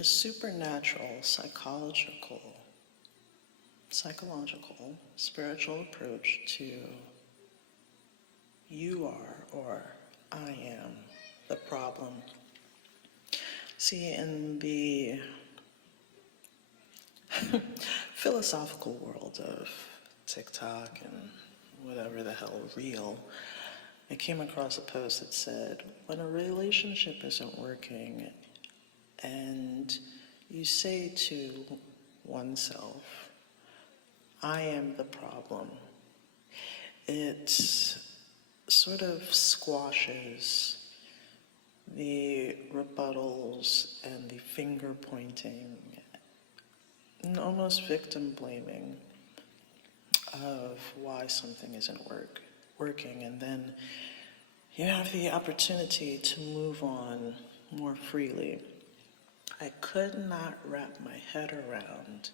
the supernatural, psychological, spiritual approach to you are or I am the problem. See, in the philosophical world of TikTok and whatever the hell, real, I came across a post that said, when a relationship isn't working and you say to oneself, I am the problem, it sort of squashes the rebuttals and the finger pointing and almost victim blaming of why something isn't working. And then you have the opportunity to move on more freely. I could not wrap my head around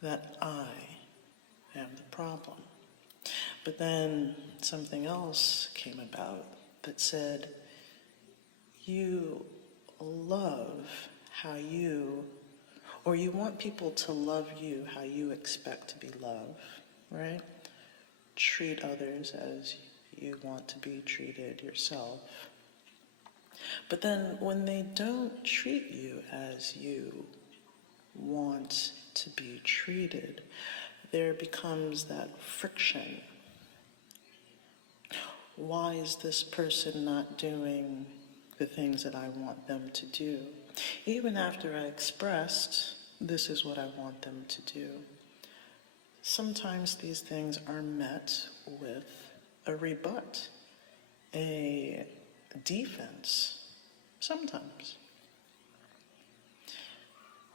that I am the problem. But then something else came about that said, you love how you want people to love you how you expect to be loved, right? Treat others as you want to be treated yourself. But then when they don't treat you as you want to be treated, there becomes that friction. Why is this person not doing the things that I want them to do? Even after I expressed, this is what I want them to do. Sometimes these things are met with a rebut, a defense, sometimes.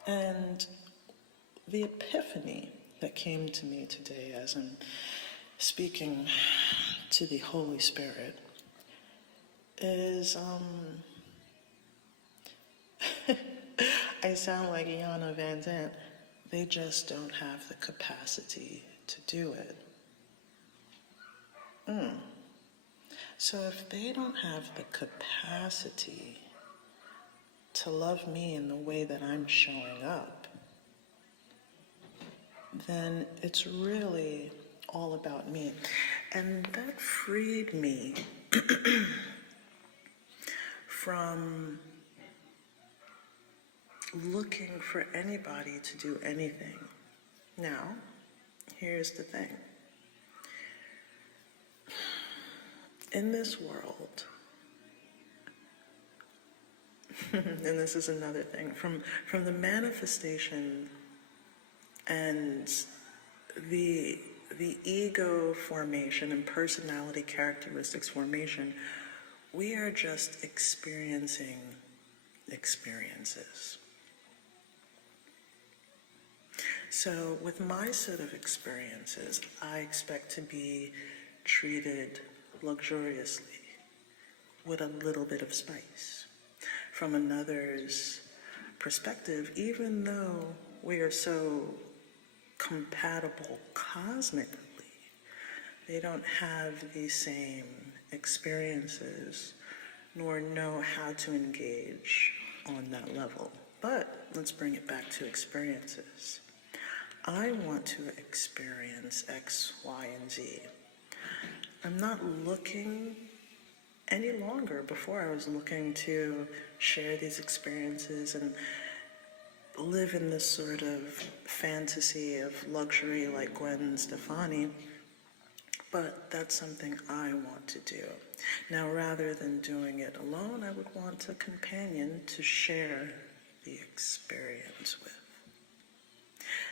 And the epiphany that came to me today as I'm speaking to the Holy Spirit is, I sound like Iana Van Zant, they just don't have the capacity to do it. So if they don't have the capacity to love me in the way that I'm showing up, then it's really all about me. And that freed me from looking for anybody to do anything. Now, here's the thing. In this world, and this is another thing, from the manifestation and the ego formation and personality characteristics formation, we are just experiencing experiences. So with my set of experiences, I expect to be treated luxuriously with a little bit of spice. From another's perspective, even though we are so compatible cosmically, they don't have the same experiences nor know how to engage on that level. But let's bring it back to experiences. I want to experience X, Y, and Z. I'm not looking any longer. Before, I was looking to share these experiences and live in this sort of fantasy of luxury like Gwen Stefani, but that's something I want to do. Now, rather than doing it alone, I would want a companion to share the experience with.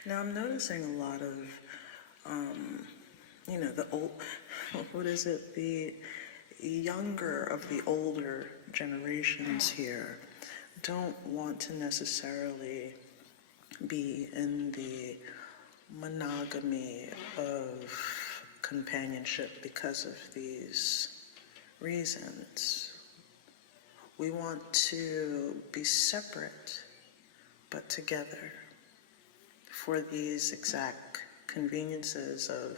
Now, I'm noticing a lot of, the old, the younger of the older generations here don't want to necessarily be in the monogamy of companionship because of these reasons. We want to be separate but together for these exact conveniences of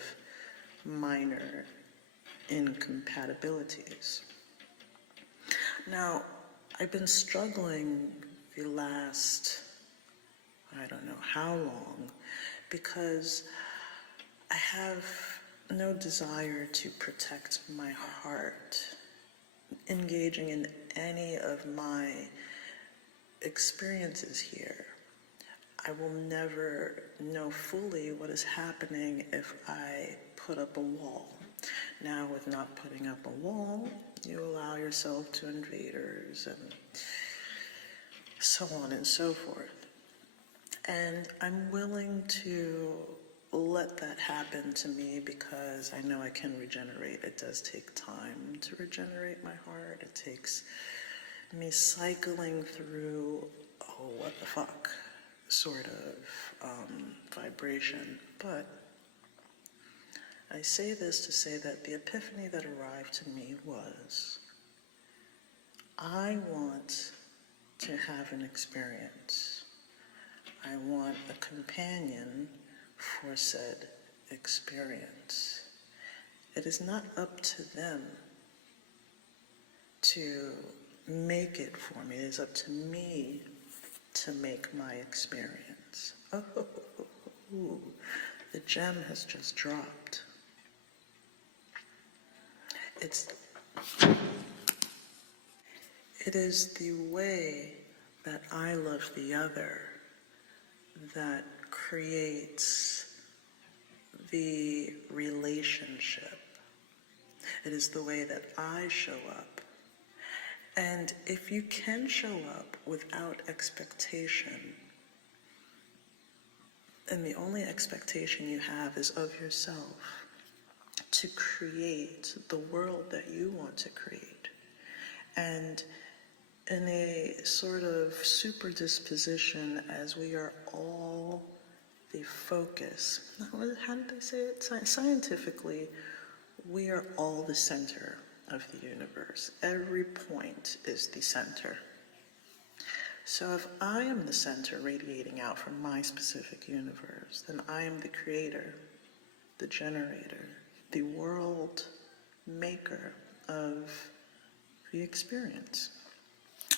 minor incompatibilities. Now, I've been struggling the last I don't know how long, because I have no desire to protect my heart. Engaging in any of my experiences here, I will never know fully what is happening if I put up a wall. Now, with not putting up a wall, you allow yourself to invaders and so on and so forth. And I'm willing to let that happen to me because I know I can regenerate. It does take time to regenerate my heart. It takes me cycling through, oh, what the fuck, sort of vibration. But I say this to say that the epiphany that arrived to me was, I want to have an experience. I want a companion for said experience. It is not up to them to make it for me. It is up to me to make my experience. Oh, the gem has just dropped. It is the way that I love the other that creates the relationship. It is the way that I show up. And if you can show up without expectation, and the only expectation you have is of yourself to create the world that you want to create, and in a sort of super disposition, as we are all the focus. How did they say it? Scientifically, we are all the center of the universe. Every point is the center. So if I am the center radiating out from my specific universe, then I am the creator, the generator, the world maker of the experience.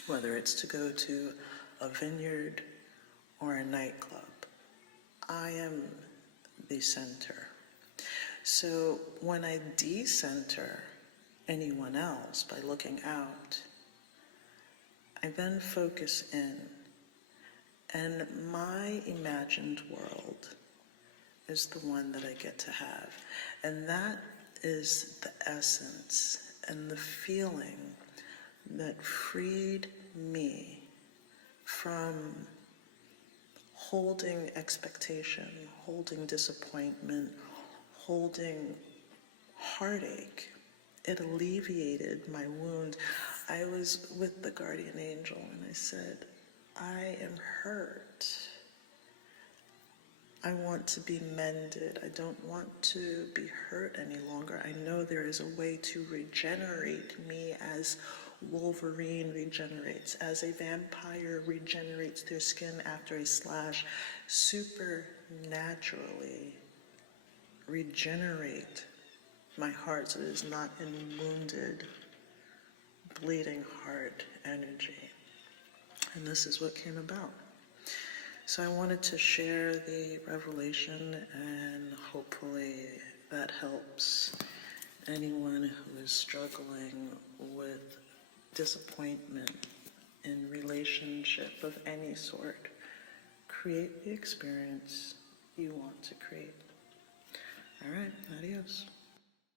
Whether it's to go to a vineyard or a nightclub, I am the center. So when I decenter anyone else by looking out, I then focus in, and my imagined world is the one that I get to have. And that is the essence and the feeling that freed me from holding expectation, holding disappointment, holding heartache. It alleviated my wound. I was with the guardian angel and I said, I am hurt. I want to be mended. I don't want to be hurt any longer. I know there is a way to regenerate me as Wolverine regenerates, as a vampire regenerates their skin after a slash. Supernaturally regenerate my heart so it is not in wounded, bleeding heart energy. And this is what came about. So I wanted to share the revelation, and hopefully that helps anyone who is struggling with disappointment in relationship of any sort. Create the experience you want to create. All right, adios.